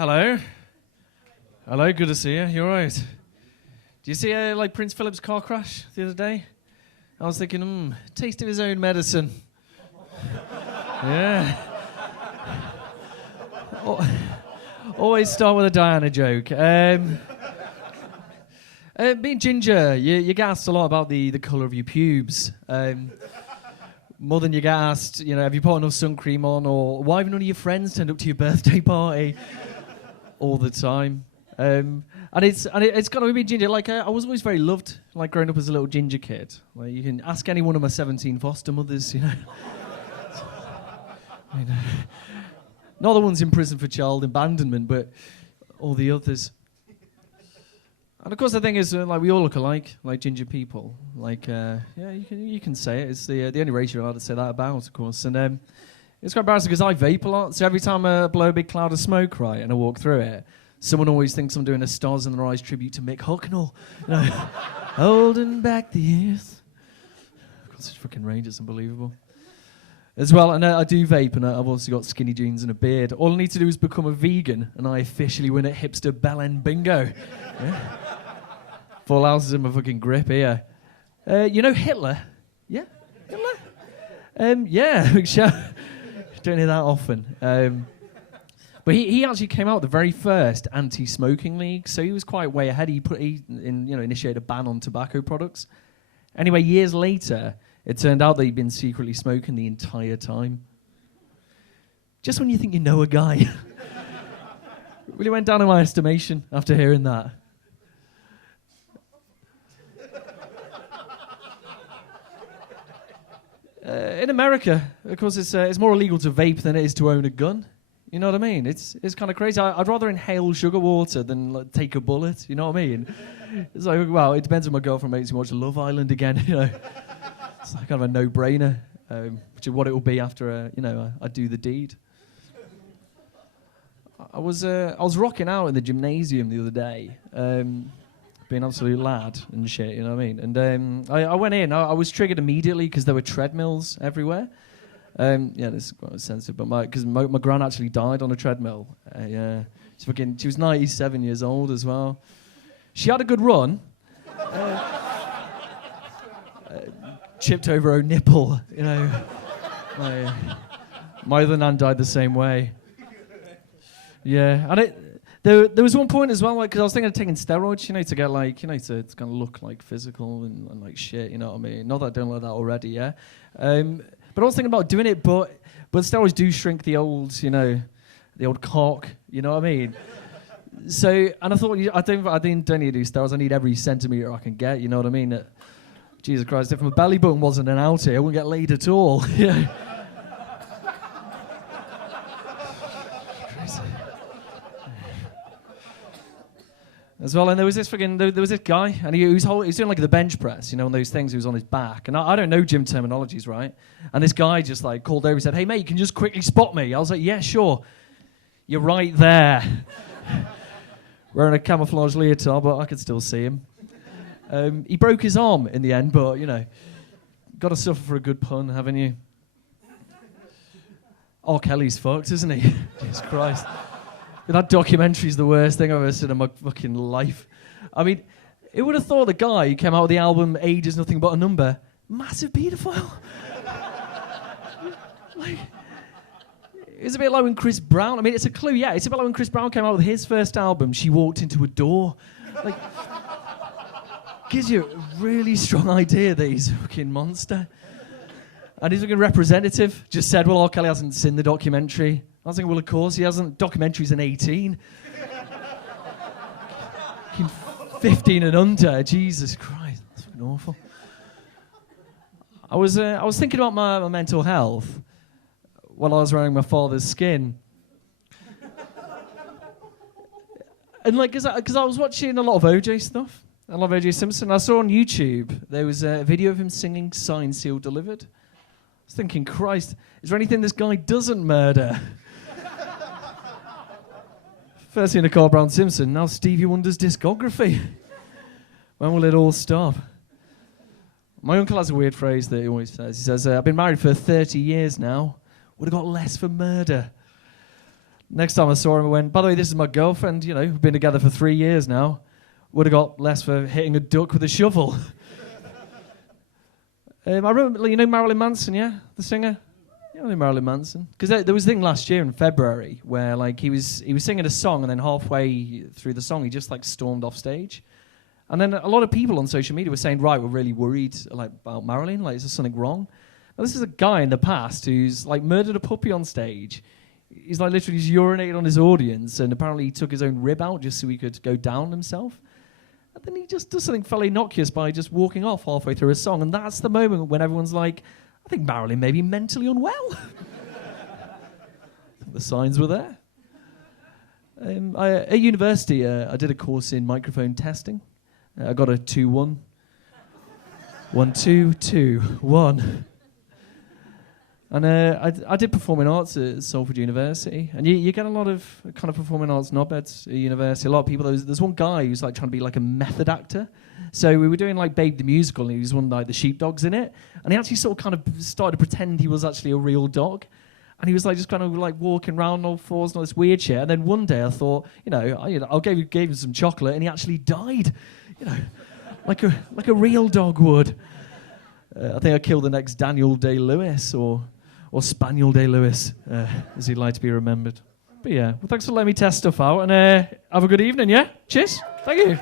Hello. Hello, good to see you. You all right? Do you see Prince Philip's car crash the other day? I was thinking, taste of his own medicine. Yeah. Always start with a Diana joke. Being ginger, you get asked a lot about the colour of your pubes. More than you get asked, have you put enough sun cream on, or why have none of your friends turned up to your birthday party all the time? And it's kind of being ginger. I was always very loved, growing up as a little ginger kid. You can ask any one of my 17 foster mothers, Not the ones in prison for child abandonment, but all the others. And of course, the thing is, we all look alike, like ginger people. You can say it. It's the only race you're allowed to say that about, of course. And it's quite embarrassing because I vape a lot. So every time I blow a big cloud of smoke, right, and I walk through it, someone always thinks I'm doing a Stars in Their Eyes tribute to Mick Hucknall. Holding back the years. Of course, it's fucking range. It's unbelievable. As well, and I do vape, and I've also got skinny jeans and a beard. All I need to do is become a vegan, and I officially win at Hipster Bell End Bingo. Yeah. Full houses in my fucking grip here. Hitler? Yeah? Hitler? Yeah. Don't hear that often. But he actually came out with the very first anti-smoking league, so he was quite way ahead. He initiated a ban on tobacco products. Anyway, years later, it turned out that he'd been secretly smoking the entire time. Just when you think you know a guy. Really went down in my estimation after hearing that. In America, of course, it's more illegal to vape than it is to own a gun. You know what I mean? It's kind of crazy. I'd rather inhale sugar water than take a bullet. You know what I mean? It's like, well, it depends if my girlfriend makes me watch Love Island again. It's kind of a no-brainer, which is what it will be after I do the deed. I was rocking out in the gymnasium the other day, being an absolute lad and shit. You know what I mean? And I went in. I was triggered immediately because there were treadmills everywhere. This is quite sensitive, but because my gran actually died on a treadmill. Yeah, she was 97 years old as well. She had a good run. Chipped over her nipple, My other nan died the same way. Yeah, and there was one point as well, because I was thinking of taking steroids, to get to kind of look like physical and like shit, you know what I mean? Not that I don't like that already, yeah. But I was thinking about doing it, but steroids do shrink the old, the old cock, you know what I mean? So, and I thought, I don't need to do steroids. I need every centimetre I can get, you know what I mean? Jesus Christ, if my belly button wasn't an outie, I wouldn't get laid at all. As well, and there was this guy, and he was doing the bench press, one of those things. He was on his back, and I don't know gym terminologies, right? And this guy just called over and said, "Hey mate, can you just quickly spot me?" I was like, "Yeah, sure." You're right there. Wearing a camouflage leotard, but I could still see him. He broke his arm in the end, but got to suffer for a good pun, haven't you? R. Kelly's fucked, isn't he? Jesus Christ. That documentary's the worst thing I've ever seen in my fucking life. I mean, who would have thought the guy who came out with the album Age Is Nothing But a Number, massive paedophile? It's a bit like when Chris Brown, it's a clue, yeah. It's a bit like when Chris Brown came out with his first album, She Walked Into a Door. Gives you a really strong idea that he's a fucking monster. And his fucking representative just said, well, R. Kelly hasn't seen the documentary. I was thinking, well, of course, he hasn't. Documentary's an 18. 15 and under. Jesus Christ, that's fucking awful. I was thinking about my mental health while I was wearing my father's skin. And because I was watching a lot of OJ stuff. I love O.J. Simpson. I saw on YouTube there was a video of him singing Signed, Sealed, Delivered. I was thinking, Christ, is there anything this guy doesn't murder? First seen a Carl Brown Simpson, now Stevie Wonder's discography. When will it all stop? My uncle has a weird phrase that he always says. He says, I've been married for 30 years now. Would have got less for murder. Next time I saw him, I went, by the way, this is my girlfriend, you know, we've been together for 3 years now. Would have got less for hitting a duck with a shovel. I remember, you know Marilyn Manson, yeah? The singer? You know Marilyn Manson? Because there was a thing last year in February where like he was singing a song and then halfway through the song he just like stormed off stage. And then a lot of people on social media were saying, right, we're really worried like about Marilyn, like is there something wrong? Now this is a guy in the past who's like murdered a puppy on stage. He's like literally just urinated on his audience and apparently he took his own rib out just so he could go down himself. And then he just does something fairly innocuous by just walking off halfway through a song. And that's the moment when everyone's like, I think Marilyn may be mentally unwell. The signs were there. At university, I did a course in microphone testing. I got a 2-1. 1, 2, 2, 1. And I did performing arts at Salford University, and you get a lot of kind of performing arts knobheads at university. A lot of people. There's one guy who's like trying to be like a method actor. So we were doing like Babe the Musical, and he was one of like the sheepdogs in it, and he actually sort of kind of started to pretend he was actually a real dog, and he was like just kind of like walking around on all fours and all this weird shit. And then one day I thought, I'll gave him some chocolate, and he actually died, like a real dog would. I think I killed the next Daniel Day-Lewis or Spaniel Day-Lewis, as he'd like to be remembered. But yeah, well, thanks for letting me test stuff out, and have a good evening, yeah? Cheers. Thank you.